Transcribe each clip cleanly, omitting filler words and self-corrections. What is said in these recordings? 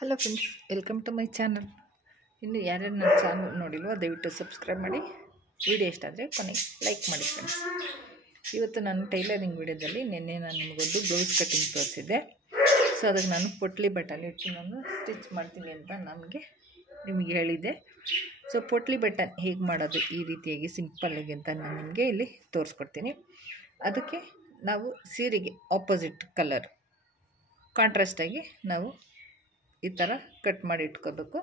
Hello friends, welcome to my channel. ಇನ್ನು ಯಾರ್ಯಾರು ನನ್ನ ಚಾನಲ್ ನೋಡಿಲ್ವೋ ದಯವಿಟ್ಟು ಸಬ್ಸ್ಕ್ರೈಬ್ ಮಾಡಿ. ವಿಡಿಯೋ ಇಷ್ಟ ಆದರೆ ಕೊನೆಗೆ ಲೈಕ್ ಮಾಡಿ ಫ್ರೆಂಡ್ಸ್. ಇವತ್ತು ನಾನು ಟೈಲರಿಂಗ್ ವಿಡಿಯೋದಲ್ಲಿ ನಿನ್ನೆ ನಾನು ನಿಮಗೊಂದು ಬ್ಲೌಸ್ ಕಟ್ಟಿಂಗ್ ತೋರಿಸಿದ್ದೆ. ಸೊ ಅದಕ್ಕೆ ನಾನು ಪೊಟ್ಲಿ ಬಟನ್ ಇಟ್ಟು ನಾನು ಸ್ಟಿಚ್ ಮಾಡ್ತೀನಿ ಅಂತ ನಿಮಗೆ ಹೇಳಿದ್ದೆ. ಸೊ ಪೊಟ್ಲಿ ಬಟನ್ ಹೇಗೆ ಮಾಡೋದು ಈ ರೀತಿಯಾಗಿ ಸಿಂಪಲ್ಲಾಗಿ ಅಂತ ನಾನು ನಿಮಗೆ ಇಲ್ಲಿ ತೋರಿಸ್ಕೊಡ್ತೀನಿ. ಅದಕ್ಕೆ ನಾವು ಸೀರೆಗೆ ಆಪೋಸಿಟ್ ಕಲರ್ ಕಾಂಟ್ರಾಸ್ಟಾಗಿ ನಾವು ಈ ಥರ ಕಟ್ ಮಾಡಿ ಇಟ್ಕೋಬೇಕು.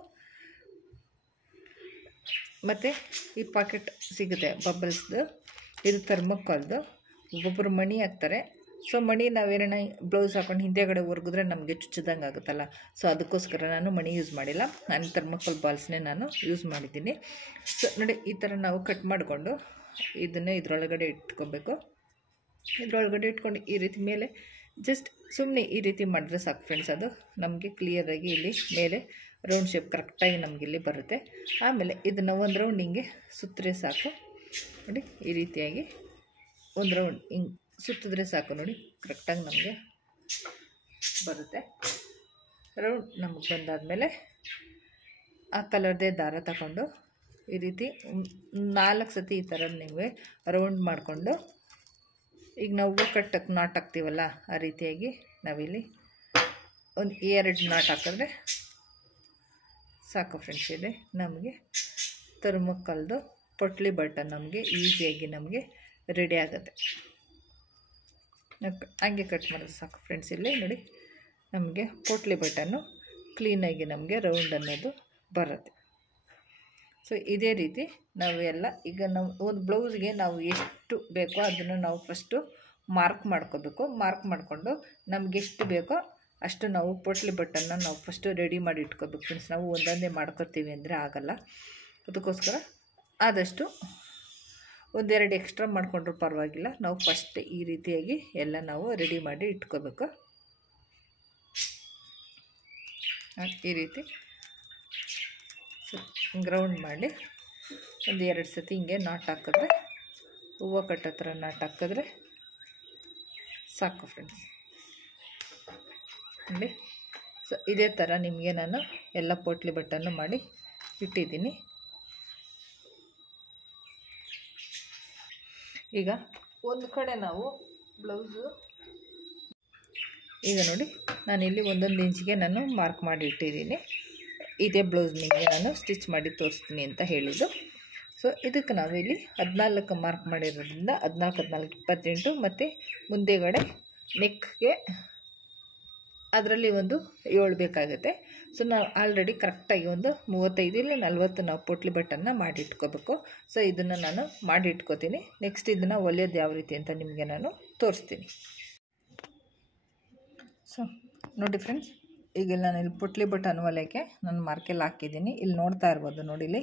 ಮತ್ತು ಈ ಪಾಕೆಟ್ ಸಿಗುತ್ತೆ ಬಬಲ್ಸ್ದು, ಇದು ಥರ್ಮೋಕಾಲ್ದು. ಒಬ್ಬೊಬ್ಬರು ಮಣಿ ಹಾಕ್ತಾರೆ. ಸೊ ಮಣಿ ನಾವೇನ ಬ್ಲೌಸ್ ಹಾಕೊಂಡು ಹಿಂದೆಗಡೆ ಹೊರ್ಗಿದ್ರೆ ನಮಗೆ ಚುಚ್ಚಿದಂಗೆ ಆಗುತ್ತಲ್ಲ. ಸೊ ಅದಕ್ಕೋಸ್ಕರ ನಾನು ಮಣಿ ಯೂಸ್ ಮಾಡಿಲ್ಲ, ನಾನು ಥರ್ಮೋಕಾಲ್ ಬಾಲ್ಸ್ನೇ ನಾನು ಯೂಸ್ ಮಾಡಿದ್ದೀನಿ. ಸೊ ನೋಡಿ, ಈ ಥರ ನಾವು ಕಟ್ ಮಾಡಿಕೊಂಡು ಇದನ್ನೇ ಇದರೊಳಗಡೆ ಇಟ್ಕೋಬೇಕು. ಇದರೊಳಗಡೆ ಇಟ್ಕೊಂಡು ಈ ರೀತಿ ಮೇಲೆ ಜಸ್ಟ್ ಸುಮ್ಮನೆ ಈ ರೀತಿ ಮಾಡಿದ್ರೆ ಸಾಕು ಫ್ರೆಂಡ್ಸ್. ಅದು ನಮಗೆ ಕ್ಲಿಯರಾಗಿ ಇಲ್ಲಿ ಮೇಲೆ ರೌಂಡ್ ಶೇಪ್ ಕರೆಕ್ಟಾಗಿ ನಮಗಿಲ್ಲಿ ಬರುತ್ತೆ. ಆಮೇಲೆ ಇದನ್ನು ಒಂದು ರೌಂಡ್ ಹಿಂಗೆ ಸುತ್ತರೆ ಸಾಕು. ನೋಡಿ, ಈ ರೀತಿಯಾಗಿ ಒಂದು ರೌಂಡ್ ಹಿಂಗೆ ಸುತ್ತಿದ್ರೆ ಸಾಕು. ನೋಡಿ, ಕರೆಕ್ಟಾಗಿ ನಮಗೆ ಬರುತ್ತೆ. ರೌಂಡ್ ನಮಗೆ ಬಂದಾದಮೇಲೆ ಆ ಕಲರ್ದೇ ದಾರ ತಗೊಂಡು ಈ ರೀತಿ 4 ಸತಿ ಈ ಥರ ನೀವು ರೌಂಡ್ ಮಾಡಿಕೊಂಡು, ಈಗ ನಾವು ಕಟ್ಟಕ್ಕೆ ನಾಟ್ ಹಾಕ್ತೀವಲ್ಲ ಆ ರೀತಿಯಾಗಿ ನಾವಿಲ್ಲಿ ಒಂದು 2 ನಾಟ್ ಹಾಕಿದ್ರೆ ಸಾಕು ಫ್ರೆಂಡ್ಸ್. ಇದೆ ನಮಗೆ ಥರ್ಮೋಕಾಲ್ದು ಪೊಟ್ಲಿ ಬಟನ್ ನಮಗೆ ಈಸಿಯಾಗಿ ನಮಗೆ ರೆಡಿ ಆಗುತ್ತೆ. ಹಂಗೆ ಕಟ್ ಮಾಡಿದ್ರೆ ಸಾಕು ಫ್ರೆಂಡ್ಸ್. ಇಲ್ಲಿ ನೋಡಿ, ನಮಗೆ ಪೊಟ್ಲಿ ಬಟನ್ನು ಕ್ಲೀನಾಗಿ ನಮಗೆ ರೌಂಡ್ ಅನ್ನೋದು ಬರುತ್ತೆ. ಸೊ ಇದೇ ರೀತಿ ನಾವು ಎಲ್ಲ ಈಗ ನಾವು ಒಂದು ಬ್ಲೌಸ್ಗೆ ನಾವು ಎಷ್ಟು ಬೇಕೋ ಅದನ್ನು ನಾವು ಫಸ್ಟು ಮಾರ್ಕ್ ಮಾಡ್ಕೋಬೇಕು. ಮಾರ್ಕ್ ಮಾಡಿಕೊಂಡು ನಮ್ಗೆ ಎಷ್ಟು ಬೇಕೋ ಅಷ್ಟು ನಾವು ಪೊಟ್ಲಿ ಬಟನ್ನ ನಾವು ಫಸ್ಟು ರೆಡಿ ಮಾಡಿ ಇಟ್ಕೋಬೇಕು ಫ್ರೆಂಡ್ಸ್. ನಾವು ಒಂದೊಂದೇ ಮಾಡ್ಕೊತೀವಿ ಅಂದರೆ ಆಗಲ್ಲ. ಅದಕ್ಕೋಸ್ಕರ ಆದಷ್ಟು 1-2 ಎಕ್ಸ್ಟ್ರಾ ಮಾಡಿಕೊಂಡ್ರೂ ಪರವಾಗಿಲ್ಲ. ನಾವು ಫಸ್ಟ್ ಈ ರೀತಿಯಾಗಿ ಎಲ್ಲ ನಾವು ರೆಡಿ ಮಾಡಿ ಇಟ್ಕೋಬೇಕು. ಈ ರೀತಿ ಗ್ರೌಂಡ್ ಮಾಡಿ 1-2 ಸತಿ ಹಿಂಗೆ ನಾಟ್ ಹಾಕಿದ್ರೆ, ಹೂವು ಕಟ್ಟೋ ಥರ ನಾಟ್ ಹಾಕಿದ್ರೆ ಸಾಕು ಫ್ರೆಂಡ್ಸ್. ನೋಡಿ, ಸೊ ಇದೇ ಥರ ನಿಮಗೆ ನಾನು ಎಲ್ಲ ಪೊಟ್ಲಿ ಬಟನ್ನು ಮಾಡಿ ಇಟ್ಟಿದ್ದೀನಿ. ಈಗ ಒಂದು ಕಡೆ ನಾವು ಬ್ಲೌಸು ಈಗ ನೋಡಿ, ನಾನಿಲ್ಲಿ 1 ಇಂಚಿಗೆ ನಾನು ಮಾರ್ಕ್ ಮಾಡಿ ಇಟ್ಟಿದ್ದೀನಿ. ಇದೇ ಬ್ಲೌಸ್ ನಿಮಗೆ ನಾನು ಸ್ಟಿಚ್ ಮಾಡಿ ತೋರಿಸ್ತೀನಿ ಅಂತ ಹೇಳಿದ್ದು. ಸೊ ಇದಕ್ಕೆ ನಾವು ಇಲ್ಲಿ 14 ಮಾರ್ಕ್ ಮಾಡಿರೋದ್ರಿಂದ 14, 14, 28 ಮತ್ತು ಮುಂದೆಗಡೆ ನೆಕ್ಗೆ ಅದರಲ್ಲಿ ಒಂದು 7 ಬೇಕಾಗುತ್ತೆ. ಸೊ ನಾವು ಆಲ್ರೆಡಿ ಕರೆಕ್ಟಾಗಿ ಒಂದು 35 ಇಲ್ಲ 40 ನಾವು ಪೊಟ್ಲಿ ಬಟನ್ನ ಮಾಡಿ ಇಟ್ಕೋಬೇಕು. ಸೊ ಇದನ್ನು ನಾನು ಮಾಡಿ ಇಟ್ಕೋತೀನಿ. ನೆಕ್ಸ್ಟ್ ಇದನ್ನು ಹೊಲಿಯೋದು ಯಾವ ರೀತಿ ಅಂತ ನಿಮಗೆ ನಾನು ತೋರಿಸ್ತೀನಿ. ಸೊ ನೋಡಿ ಫ್ರೆಂಡ್ಸ್, ಈಗ ನಾನು ಇಲ್ಲಿ ಪೊಟ್ಲಿ ಬಟನ್ ಹೊಲಿಯೋಕ್ಕೆ ನಾನು ಮಾರ್ಕೆಲ್ಲ ಹಾಕಿದ್ದೀನಿ. ಇಲ್ಲಿ ನೋಡ್ತಾ ಇರ್ಬೋದು. ನೋಡಿ, ಇಲ್ಲಿ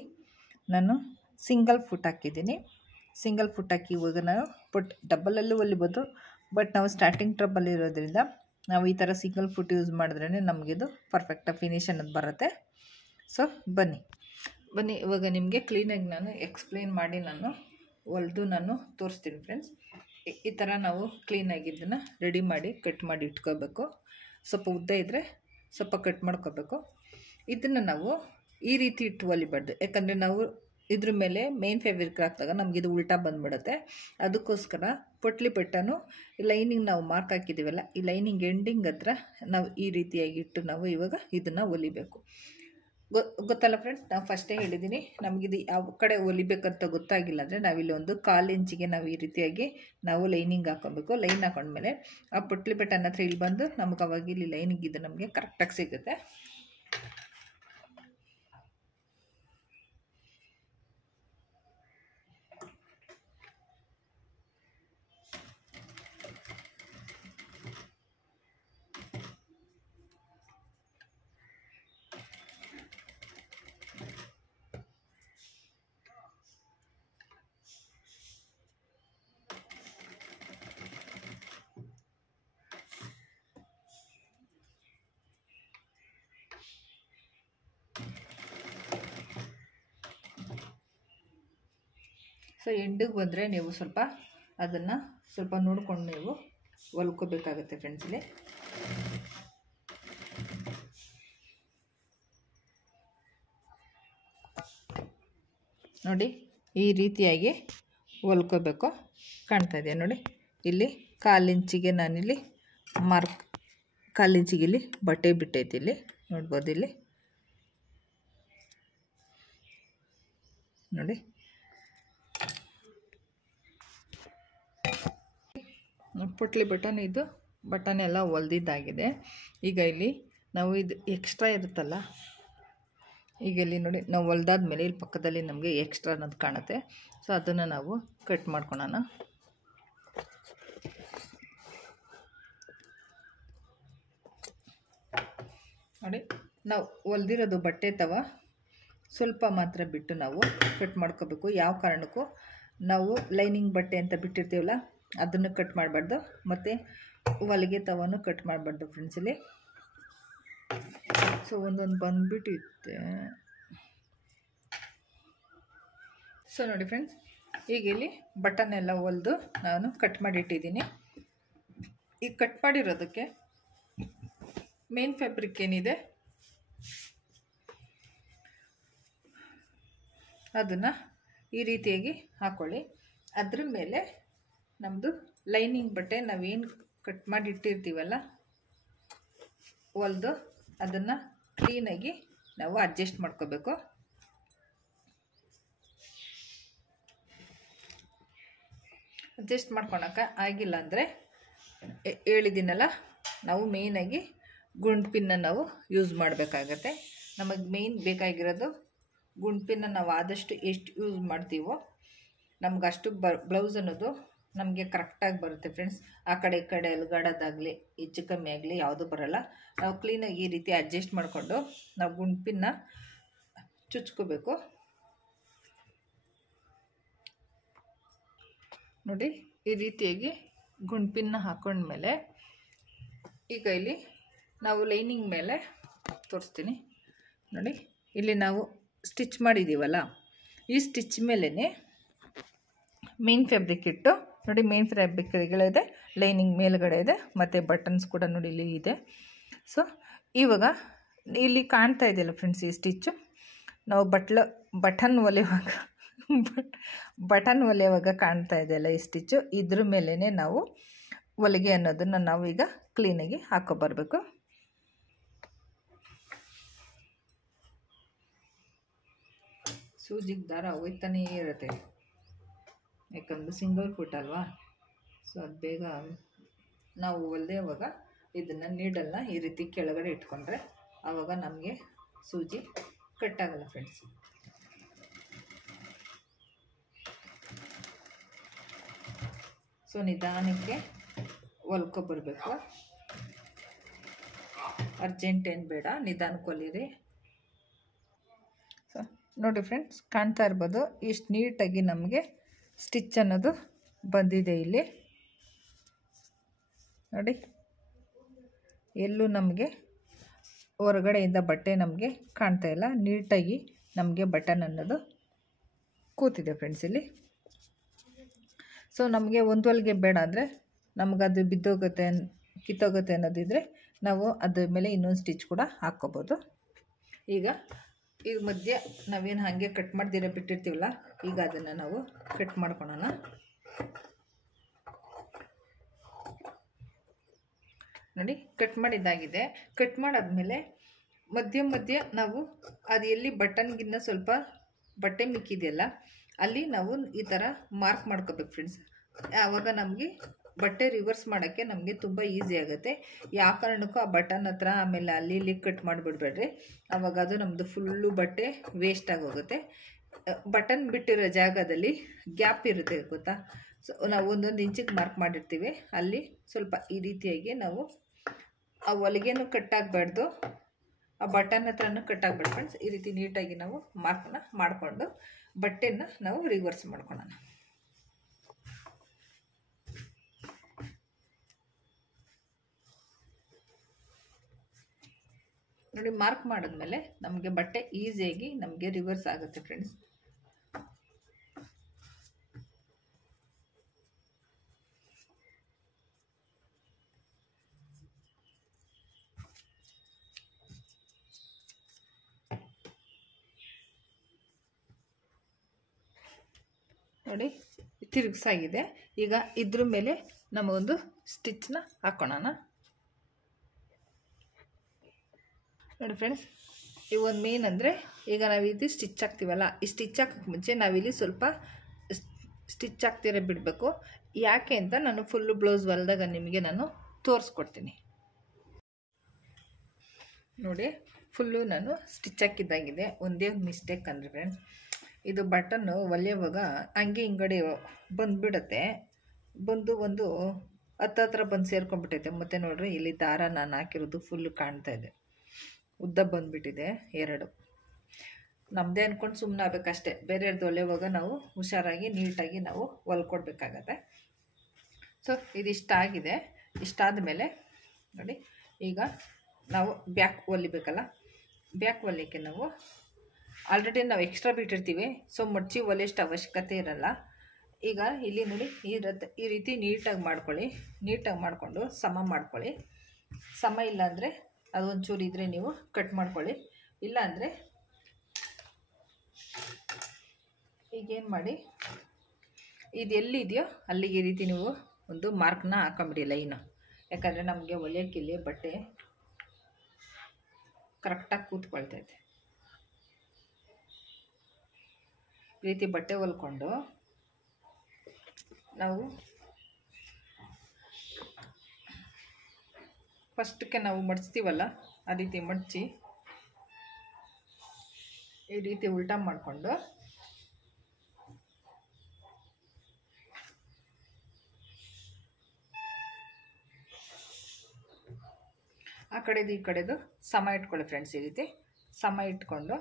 ನಾನು ಸಿಂಗಲ್ ಫುಟ್ ಹಾಕಿದ್ದೀನಿ. ಸಿಂಗಲ್ ಫುಟ್ ಹಾಕಿ ಇವಾಗ ನಾವು ಡಬ್ಬಲಲ್ಲೂ ಹೊಲಿಬೋದು. ಬಟ್ ನಾವು ಸ್ಟಾರ್ಟಿಂಗ್ ಟ್ರಬಲ್ ಇರೋದ್ರಿಂದ ನಾವು ಈ ಥರ ಸಿಂಗಲ್ ಫುಟ್ ಯೂಸ್ ಮಾಡಿದ್ರೇ ನಮಗಿದು ಪರ್ಫೆಕ್ಟಾಗಿ ಫಿನಿಶ್ ಅನ್ನೋದು ಬರುತ್ತೆ. ಸೊ ಬನ್ನಿ ಇವಾಗ ನಿಮಗೆ ಕ್ಲೀನಾಗಿ ನಾನು ಎಕ್ಸ್ಪ್ಲೇನ್ ಮಾಡಿ ನಾನು ಹೊಲಿದು ನಾನು ತೋರಿಸ್ತೀನಿ ಫ್ರೆಂಡ್ಸ್. ಈ ಥರ ನಾವು ಕ್ಲೀನಾಗಿ ಇದನ್ನು ರೆಡಿ ಮಾಡಿ ಕಟ್ ಮಾಡಿ ಇಟ್ಕೋಬೇಕು. ಸ್ವಲ್ಪ ಉದ್ದ ಇದ್ದರೆ ಸ್ವಲ್ಪ ಕಟ್ ಮಾಡ್ಕೋಬೇಕು. ಇದನ್ನು ನಾವು ಈ ರೀತಿ ಇಟ್ಟು ಹೊಲಿಬಾರ್ದು, ಯಾಕಂದರೆ ನಾವು ಇದ್ರ ಮೇಲೆ ಮೇನ್ ಫ್ಯಾಬ್ರಿಕ್ ಹಾಕಿದಾಗ ನಮಗಿದು ಉಲ್ಟಾ ಬಂದುಬಿಡುತ್ತೆ. ಅದಕ್ಕೋಸ್ಕರ ಪೊಟ್ಲಿ ಬಟನ್ನು ಲೈನಿಂಗ್ ನಾವು ಮಾರ್ಕ್ ಹಾಕಿದ್ದೀವಲ್ಲ, ಈ ಲೈನಿಂಗ್ ಎಂಡಿಂಗ್ ಹತ್ರ ನಾವು ಈ ರೀತಿಯಾಗಿ ಇಟ್ಟು ನಾವು ಇವಾಗ ಇದನ್ನು ಹೊಲಿಬೇಕು. ಗೊತ್ತಲ್ಲ ಫ್ರೆಂಡ್ಸ್, ನಾವು ಫಸ್ಟೇ ಹೇಳಿದ್ದೀನಿ, ನಮಗಿದು ಯಾವ ಕಡೆ ಹೊಲಿಬೇಕಂತ ಗೊತ್ತಾಗಿಲ್ಲ ಅಂದರೆ ನಾವಿಲ್ಲಿ ಒಂದು 1/4 ಇಂಚಿಗೆ ನಾವು ಈ ರೀತಿಯಾಗಿ ನಾವು ಲೈನಿಂಗ್ ಹಾಕ್ಕೊಬೇಕು. ಲೈನ್ ಹಾಕೊಂಡ್ಮೇಲೆ ಆ ಪೊಟ್ಲಿ ಬಟನ್ ಹತ್ರ ಇಲ್ಲಿ ಬಂದು ನಮಗೆ ಅವಾಗ ಇಲ್ಲಿ ಲೈನಿಂಗ್ ಇದು ನಮಗೆ ಕರೆಕ್ಟಾಗಿ ಸಿಗುತ್ತೆ. ಸೊ ಎಂಡಿಗೆ ಬಂದರೆ ನೀವು ಸ್ವಲ್ಪ ಅದನ್ನು ಸ್ವಲ್ಪ ನೋಡ್ಕೊಂಡು ನೀವು ಹೊಲ್ಕೋಬೇಕಾಗುತ್ತೆ ಫ್ರೆಂಡ್ಸ್. ಇಲ್ಲಿ ನೋಡಿ ಈ ರೀತಿಯಾಗಿ ಹೊಲ್ಕೋಬೇಕು. ಕಾಣ್ತಾ ಇದೆ ನೋಡಿ, ಇಲ್ಲಿ 1/4 ಇಂಚಿಗೆ ನಾನಿಲ್ಲಿ ಮಾರ್ಕ್ 1/4 ಇಂಚಿಗೆ ಇಲ್ಲಿ ಬಟ್ಟೆ ಬಿಟ್ಟೈತಿ. ಇಲ್ಲಿ ನೋಡ್ಬೋದು, ಇಲ್ಲಿ ನೋಡಿ. ಪುಟ್ಲಿ ಬಟನ್, ಇದು ಬಟನ್ ಎಲ್ಲ ಹೊಲ್ದಿದ್ದಾಗಿದೆ. ಈಗ ಇಲ್ಲಿ ನಾವು ಇದು ಎಕ್ಸ್ಟ್ರಾ ಇರುತ್ತಲ್ಲ, ಈಗ ಇಲ್ಲಿ ನೋಡಿ ನಾವು ಹೊಲ್ದಾದ್ಮೇಲೆ ಇಲ್ಲಿ ಪಕ್ಕದಲ್ಲಿ ನಮಗೆ ಎಕ್ಸ್ಟ್ರಾ ಅನ್ನೋದು ಕಾಣುತ್ತೆ. ಸೊ ಅದನ್ನು ನಾವು ಕಟ್ ಮಾಡ್ಕೊಳ್ಳೋಣ. ನೋಡಿ, ನಾವು ಹೊಲ್ದಿರೋದು ಬಟ್ಟೆ ತವ ಸ್ವಲ್ಪ ಮಾತ್ರ ಬಿಟ್ಟು ನಾವು ಕಟ್ ಮಾಡ್ಕೋಬೇಕು. ಯಾವ ಕಾರಣಕ್ಕೂ ನಾವು ಲೈನಿಂಗ್ ಬಟ್ಟೆ ಅಂತ ಬಿಟ್ಟಿರ್ತೀವಲ್ಲ ಅದನ್ನು ಕಟ್ ಮಾಡಬಾರ್ದು, ಮತ್ತು ಹೊಲಿಗೆ ತವನು ಕಟ್ ಮಾಡಬಾರ್ದು ಫ್ರೆಂಡ್ಸ್. ಇಲ್ಲಿ ಸೊ ಒಂದೊಂದು ಬಂದುಬಿಟ್ಟಿತ್ತೆ. ಸೊ ನೋಡಿ ಫ್ರೆಂಡ್ಸ್, ಈಗ ಇಲ್ಲಿ ಬಟನ್ ಎಲ್ಲ ಹೊಲಿದು ನಾನು ಕಟ್ ಮಾಡಿಟ್ಟಿದ್ದೀನಿ. ಈಗ ಕಟ್ ಮಾಡಿರೋದಕ್ಕೆ ಮೇನ್ ಫ್ಯಾಬ್ರಿಕ್ ಏನಿದೆ ಅದನ್ನು ಈ ರೀತಿಯಾಗಿ ಹಾಕ್ಕೊಳ್ಳಿ. ಅದ್ರ ಮೇಲೆ ನಮ್ಮದು ಲೈನಿಂಗ್ ಬಟ್ಟೆ ನಾವೇನು ಕಟ್ ಮಾಡಿ ಇಟ್ಟಿರ್ತೀವಲ್ಲ ಹೊಲಿದು ಅದನ್ನು ಕ್ಲೀನಾಗಿ ನಾವು ಅಡ್ಜಸ್ಟ್ ಮಾಡ್ಕೋಬೇಕು. ಅಡ್ಜಸ್ಟ್ ಮಾಡ್ಕೊಳಕ್ಕೆ ಆಗಿಲ್ಲ ಅಂದರೆ ಹೇಳಿದ್ದೀನಲ್ಲ, ನಾವು ಮೇಯ್ನಾಗಿ ಗುಂಡು ಪಿನ್ನ ನಾವು ಯೂಸ್ ಮಾಡಬೇಕಾಗತ್ತೆ. ನಮಗೆ ಮೇಯ್ನ್ ಬೇಕಾಗಿರೋದು ಗುಂಡು ಪಿನ್ನ. ನಾವು ಆದಷ್ಟು ಎಷ್ಟು ಯೂಸ್ ಮಾಡ್ತೀವೋ ನಮ್ಗೆ ಅಷ್ಟು ಬ್ಲೌಸ್ ಅನ್ನೋದು ನಮಗೆ ಕರೆಕ್ಟಾಗಿ ಬರುತ್ತೆ ಫ್ರೆಂಡ್ಸ್. ಆ ಕಡೆ ಈ ಕಡೆ ಅಲ್ಗಾಡೋದಾಗಲಿ ಹೆಚ್ಚು ಕಮ್ಮಿ ಆಗಲಿ ಯಾವುದೂ ಬರೋಲ್ಲ. ನಾವು ಕ್ಲೀನಾಗಿ ಈ ರೀತಿ ಅಡ್ಜಸ್ಟ್ ಮಾಡಿಕೊಂಡು ನಾವು ಗುಂಡು ಪಿನ್ನ ಚುಚ್ಕೋಬೇಕು. ನೋಡಿ, ಈ ರೀತಿಯಾಗಿ ಗುಂಡು ಪಿನ್ನ ಹಾಕೊಂಡ್ಮೇಲೆ ಈಗ ಇಲ್ಲಿ ನಾವು ಲೈನಿಂಗ್ ಮೇಲೆ ತೋರಿಸ್ತೀನಿ ನೋಡಿ. ಇಲ್ಲಿ ನಾವು ಸ್ಟಿಚ್ ಮಾಡಿದ್ದೀವಲ್ಲ, ಈ ಸ್ಟಿಚ್ ಮೇಲೇ ಮೇನ್ ಫ್ಯಾಬ್ರಿಕ್ ಇಟ್ಟು ನೋಡಿ, ಮೇನ್ ಫ್ಯಾಬ್ರಿಕ್ಗಳಿದೆ, ಲೈನಿಂಗ್ ಮೇಲ್ಗಡೆ ಇದೆ, ಮತ್ತು ಬಟನ್ಸ್ ಕೂಡ ನೋಡಿ ಇಲ್ಲಿ ಇದೆ. ಸೊ ಇವಾಗ ಇಲ್ಲಿ ಕಾಣ್ತಾ ಇದೆಯಲ್ಲ ಫ್ರೆಂಡ್ಸ್, ಈ ಸ್ಟಿಚ್ಚು ನಾವು ಬಟನ್ ಹೊಲಿಯುವಾಗ ಕಾಣ್ತಾ ಇದೆಯಲ್ಲ ಈ ಸ್ಟಿಚ್ಚು, ಇದ್ರ ಮೇಲೇ ನಾವು ಹೊಲಿಗೆ ಅನ್ನೋದನ್ನು ನಾವು ಈಗ ಕ್ಲೀನಾಗಿ ಹಾಕೊಬರ್ಬೇಕು. ಸೂಜಿಗೆ ದಾರ ಹೋಯ್ತಾನೇ ಇರುತ್ತೆ, ಯಾಕಂದ್ರೆ ಸಿಂಗಲ್ ಫುಟ್ ಅಲ್ವಾ. ಸೊ ಅದು ಬೇಗ ನಾವು ಹೊಲಿಯುವಾಗ ಇದನ್ನು ನೀಡಲ್ನ ಈ ರೀತಿ ಕೆಳಗಡೆ ಇಟ್ಕೊಂಡ್ರೆ ಆವಾಗ ನಮಗೆ ಸೂಜಿ ಕಟ್ಟಾಗಲ್ಲ ಫ್ರೆಂಡ್ಸ್. ಸೊ ನಿಧಾನಕ್ಕೆ ಹೊಲ್ಕೊಬರ್ಬೇಕು, ಅರ್ಜೆಂಟ್ ಏನು ಬೇಡ, ನಿಧಾನಕ್ಕೆ ಹೊಲಿರಿ. ಸೊ ನೋಡಿ ಫ್ರೆಂಡ್ಸ್, ಕಾಣ್ತಾ ಇರ್ಬೋದು ಇಷ್ಟು ನೀಟಾಗಿ ನಮಗೆ ಸ್ಟಿಚ್ ಅನ್ನೋದು ಬಂದಿದೆ. ಇಲ್ಲಿ ನೋಡಿ, ಎಲ್ಲೂ ನಮಗೆ ಹೊರಗಡೆಯಿಂದ ಬಟ್ಟೆ ನಮಗೆ ಕಾಣ್ತಾ ಇಲ್ಲ, ನೀಟಾಗಿ ನಮಗೆ ಬಟನ್ ಅನ್ನೋದು ಕೂತಿದೆ ಫ್ರೆಂಡ್ಸ್ ಇಲ್ಲಿ. ಸೊ ನಮಗೆ ಒಂದು ಹೊಲಿಗೆ ಬೇಡ ಅಂದರೆ ನಮಗದು ಬಿದ್ದೋಗುತ್ತೆ ಕಿತ್ತೋಗುತ್ತೆ ಅನ್ನೋದಿದ್ರೆ ನಾವು ಅದ್ರ ಮೇಲೆ ಇನ್ನೊಂದು ಸ್ಟಿಚ್ ಕೂಡ ಹಾಕ್ಕೋಬೋದು. ಈಗ ಮಧ್ಯೆ ನಾವೇನು ಹಾಗೆ ಕಟ್ ಮಾಡ್ದಿರ ಬಿಟ್ಟಿರ್ತೀವಲ್ಲ, ಈಗ ಅದನ್ನು ನಾವು ಕಟ್ ಮಾಡ್ಕೊಳ್ಳೋಣ. ನೋಡಿ, ಕಟ್ ಮಾಡಿದ್ದಾಗಿದೆ. ಕಟ್ ಮಾಡಾದ್ಮೇಲೆ ಮಧ್ಯೆ ನಾವು ಅದು ಎಲ್ಲಿ ಬಟನ್ಗಿನ್ನ ಸ್ವಲ್ಪ ಬಟ್ಟೆ ಮಿಕ್ಕಿದೆಯಲ್ಲ ಅಲ್ಲಿ ನಾವು ಈ ಥರ ಮಾರ್ಕ್ ಮಾಡ್ಕೋಬೇಕು ಫ್ರೆಂಡ್ಸ್. ಆವಾಗ ನಮಗೆ ಬಟ್ಟೆ ರಿವರ್ಸ್ ಮಾಡೋಕ್ಕೆ ನಮಗೆ ತುಂಬ ಈಸಿ ಆಗುತ್ತೆ. ಯಾವ ಕಾರಣಕ್ಕೂ ಆ ಬಟನ್ ಹತ್ರ ಆಮೇಲೆ ಅಲ್ಲಿ ಇಲ್ಲಿ ಕಟ್ ಮಾಡಿಬಿಡ್ಬೇಡ್ರಿ, ಆವಾಗ ಅದು ನಮ್ಮದು ಫುಲ್ಲು ಬಟ್ಟೆ ವೇಸ್ಟ್ ಆಗೋಗುತ್ತೆ. ಬಟನ್ ಬಿಟ್ಟಿರೋ ಜಾಗದಲ್ಲಿ ಗ್ಯಾಪ್ ಇರುತ್ತೆ ಗೊತ್ತಾ. ಸೊ ನಾವು 1 ಇಂಚಿಗೆ ಮಾರ್ಕ್ ಮಾಡಿರ್ತೀವಿ, ಅಲ್ಲಿ ಸ್ವಲ್ಪ ಈ ರೀತಿಯಾಗಿ ನಾವು ಆ ಹೊಲಿಗೆನೂ ಕಟ್ಟಾಗಬಾರ್ದು, ಆ ಬಟನ್ ಹತ್ರನೂ ಕಟ್ಟಾಗಬಾರ್ದು ಫ್ರೆಂಡ್ಸ್. ಈ ರೀತಿ ನೀಟಾಗಿ ನಾವು ಮಾರ್ಕ್ನ ಮಾಡಿಕೊಂಡು ಬಟ್ಟೆನ ನಾವು ರಿವರ್ಸ್ ಮಾಡ್ಕೊಳ್ಳೋಣ. ನೋಡಿ, ಮಾರ್ಕ್ ಮಾಡಿದ್ಮೇಲೆ ನಮಗೆ ಬಟ್ಟೆ ಈಸಿಯಾಗಿ ನಮಗೆ ರಿವರ್ಸ್ ಆಗುತ್ತೆ ಫ್ರೆಂಡ್ಸ್. ನೋಡಿ ತಿರುಗಿಸಾಗಿದೆ. ಈಗ ಇದ್ರ ಮೇಲೆ ನಮಗೊಂದು ಸ್ಟಿಚ್ನ ಹಾಕೋಣ. ನೋಡಿ ಫ್ರೆಂಡ್ಸ್, ಈ ಒಂದು ಮೇನ್ ಅಂದರೆ ಈಗ ನಾವು ಇದು ಸ್ಟಿಚ್ ಹಾಕ್ತೀವಲ್ಲ, ಈ ಸ್ಟಿಚ್ ಹಾಕೋಕ್ಕೆ ಮುಂಚೆ ನಾವಿಲ್ಲಿ ಸ್ವಲ್ಪ ಸ್ಟಿಚ್ ಹಾಕ್ತಿರೋ ಬಿಡಬೇಕು. ಯಾಕೆ ಅಂತ ನಾನು ಫುಲ್ಲು ಬ್ಲೌಸ್ ಹೊಲ್ದಾಗ ನಿಮಗೆ ನಾನು ತೋರಿಸ್ಕೊಡ್ತೀನಿ. ನೋಡಿ ಫುಲ್ಲು ನಾನು ಸ್ಟಿಚ್ ಹಾಕಿದ್ದಾಗಿದೆ. ಒಂದೇ ಒಂದು ಮಿಸ್ಟೇಕ್ ಅಂದರೆ ಫ್ರೆಂಡ್ಸ್, ಇದು ಬಟನ್ನು ಹೊಲಿಯುವಾಗ ಹಂಗೆ ಹಿಂಗಡೆ ಬಂದುಬಿಡುತ್ತೆ. ಒಂದು ಹತ್ರ ಬಂದು ಸೇರ್ಕೊಂಡ್ಬಿಟ್ಟೈತೆ. ಮತ್ತು ನೋಡ್ರಿ ಇಲ್ಲಿ ದಾರ ನಾನು ಹಾಕಿರೋದು ಫುಲ್ಲು ಕಾಣ್ತಾ ಇದೆ, ಉದ್ದ ಬಂದುಬಿಟ್ಟಿದೆ 2. ನಮ್ಮದೇ ಅಂದ್ಕೊಂಡು ಸುಮ್ಮನೆ ಆಗಬೇಕಷ್ಟೇ. ಬೇರೆಯವ್ರದ್ದು ಹೊಲಿಯುವಾಗ ನಾವು ಹುಷಾರಾಗಿ ನೀಟಾಗಿ ನಾವು ಹೊಲ್ಕೊಡ್ಬೇಕಾಗತ್ತೆ. ಸೊ ಇದಿಷ್ಟಾಗಿದೆ. ಇಷ್ಟಾದ ಮೇಲೆ ನೋಡಿ ಈಗ ನಾವು ಬ್ಯಾಕ್ ಹೊಲಿಬೇಕಲ್ಲ. ಬ್ಯಾಕ್ ಹೊಲಿಯೋಕ್ಕೆ ನಾವು ಆಲ್ರೆಡಿ ನಾವು ಎಕ್ಸ್ಟ್ರಾ ಬಿಟ್ಟಿರ್ತೀವಿ. ಸೊ ಮಡ್ಚಿ ಹೊಲಿಯೋಷ್ಟು ಅವಶ್ಯಕತೆ ಇರಲ್ಲ. ಈಗ ಇಲ್ಲಿ ನೋಡಿ ಈ ರೀತಿ ನೀಟಾಗಿ ಮಾಡ್ಕೊಳ್ಳಿ. ನೀಟಾಗಿ ಮಾಡಿಕೊಂಡು ಸಮ ಮಾಡ್ಕೊಳ್ಳಿ. ಸಮ ಇಲ್ಲಾಂದರೆ ಅದೊಂಚೂರು ಇದ್ದರೆ ನೀವು ಕಟ್ ಮಾಡ್ಕೊಳ್ಳಿ. ಇಲ್ಲಾಂದರೆ ಈಗೇನು ಮಾಡಿ, ಇದು ಎಲ್ಲಿದೆಯೋ ಅಲ್ಲಿಗೆ ಈ ರೀತಿ ನೀವು ಒಂದು ಮಾರ್ಕ್ನ ಹಾಕೊಂಬಿಡಿ, ಲೈನು. ಯಾಕಂದರೆ ನಮಗೆ ಹೊಲಿಯೋಕ್ಕಿಲ್ಲಿ ಬಟ್ಟೆ ಕರೆಕ್ಟಾಗಿ ಕೂತ್ಕೊಳ್ತೈತೆ. ಈ ರೀತಿ ಬಟ್ಟೆ ಹೊಲ್ಕೊಂಡು ನಾವು ಫಸ್ಟಕ್ಕೆ ನಾವು ಮಡಿಸ್ತೀವಲ್ಲ, ಆ ರೀತಿ ಮಡಚಿ ಈ ರೀತಿ ಉಲ್ಟಾ ಮಾಡಿಕೊಂಡು ಆ ಕಡೆದು ಈ ಕಡೆದು ಸಮ ಇಟ್ಕೊಳ್ಳಿ ಫ್ರೆಂಡ್ಸ್. ಈ ರೀತಿ ಸಮ ಇಟ್ಕೊಂಡು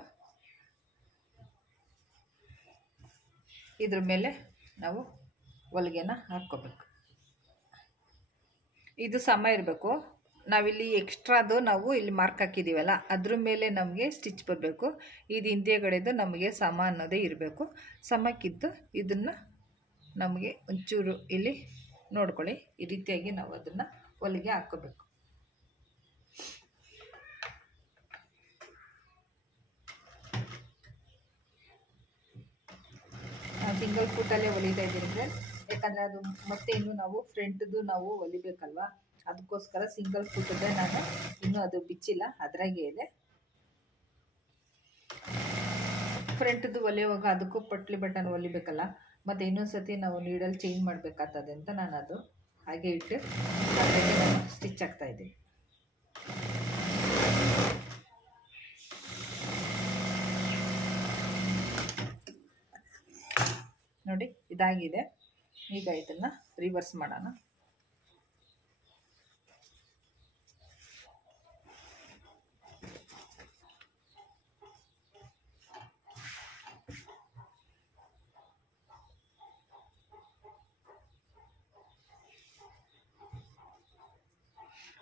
ಇದ್ರ ಮೇಲೆ ನಾವು ಹೊಲಿಗೆನ ಹಾಕ್ಕೋಬೇಕು. ಇದು ಸಮ ಇರಬೇಕು. ನಾವಿಲ್ಲಿ ಎಕ್ಸ್ಟ್ರಾದು ನಾವು ಇಲ್ಲಿ ಮಾರ್ಕ್ ಹಾಕಿದ್ದೀವಲ್ಲ, ಅದ್ರ ಮೇಲೆ ನಮಗೆ ಸ್ಟಿಚ್ ಬರಬೇಕು. ಇದು ಹಿಂದೆಗಡೆದು ನಮಗೆ ಸಮ ಅನ್ನೋದೇ ಇರಬೇಕು. ಸಮಕ್ಕಿದ್ದು ಇದನ್ನು ನಮಗೆ ಒಂಚೂರು ಇಲ್ಲಿ ನೋಡ್ಕೊಳ್ಳಿ. ಈ ರೀತಿಯಾಗಿ ನಾವು ಅದನ್ನು ಹೊಲಿಗೆ ಹಾಕ್ಕೋಬೇಕು. ಸಿಂಗಲ್ ಫುಟಲ್ಲೇ ಹೊಲಿತಾ ಇದ್ದೀನಿ ಫ್ರೆಂಡ್ಸ್. ಯಾಕಂದರೆ ಅದು ಮತ್ತೆ ಇನ್ನು ನಾವು ಫ್ರಂಟ್ದು ನಾವು ಹೊಲಿಬೇಕಲ್ವ, ಅದಕ್ಕೋಸ್ಕರ ಸಿಂಗಲ್ ಫುಟ್ದೆ ನಾನು ಇನ್ನೂ ಅದು ಬಿಚ್ಚಿಲ್ಲ, ಅದ್ರಾಗೆ ಇದೆ. ಫ್ರಂಟ್ದು ಹೊಲಿಯುವಾಗ ಅದಕ್ಕೂ ಪಟ್ಲಿ ಬಟನ್ ಹೊಲಿಬೇಕಲ್ಲ, ಮತ್ತು ಇನ್ನೊಂದು ಸತಿ ನಾವು ನೀಡಲ್ಲಿ ಚೇಂಜ್ ಮಾಡಬೇಕಾಗ್ತದೆ ಅಂತ ನಾನು ಅದು ಹಾಗೆ ಇಟ್ಟು ಅದಕ್ಕೆ ನಾನು ಸ್ಟಿಚ್ ಹಾಕ್ತಾಯಿದ್ದೀನಿ. ನೋಡಿ ಇದಾಗಿದೆ. ಈಗ ಇದನ್ನು ರಿವರ್ಸ್ ಮಾಡೋಣ.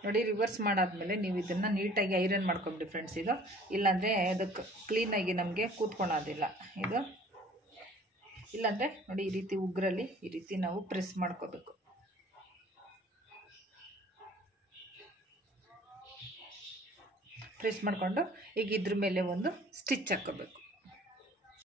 ನೋಡಿ ರಿವರ್ಸ್ ಮಾಡಾದ್ಮೇಲೆ ನೀವು ಇದನ್ನು ನೀಟಾಗಿ ಐರನ್ ಮಾಡ್ಕೊಂಬಿಡಿ ಫ್ರೆಂಡ್ಸ್. ಇದು ಇಲ್ಲಾಂದರೆ ಅದಕ್ಕೆ ಕ್ಲೀನಾಗಿ ನಮಗೆ ಕೂತ್ಕೊಳ್ಳೋದಿಲ್ಲ ಇದು. ಇಲ್ಲಾಂದರೆ ನೋಡಿ ಈ ರೀತಿ ಉಗ್ರಲ್ಲಿ ಈ ರೀತಿ ನಾವು ಪ್ರೆಸ್ ಮಾಡ್ಕೋಬೇಕು. ಪ್ರೆಸ್ ಮಾಡಿಕೊಂಡು ಈಗ ಇದ್ರ ಮೇಲೆ ಒಂದು ಸ್ಟಿಚ್ ಹಾಕ್ಕೋಬೇಕು.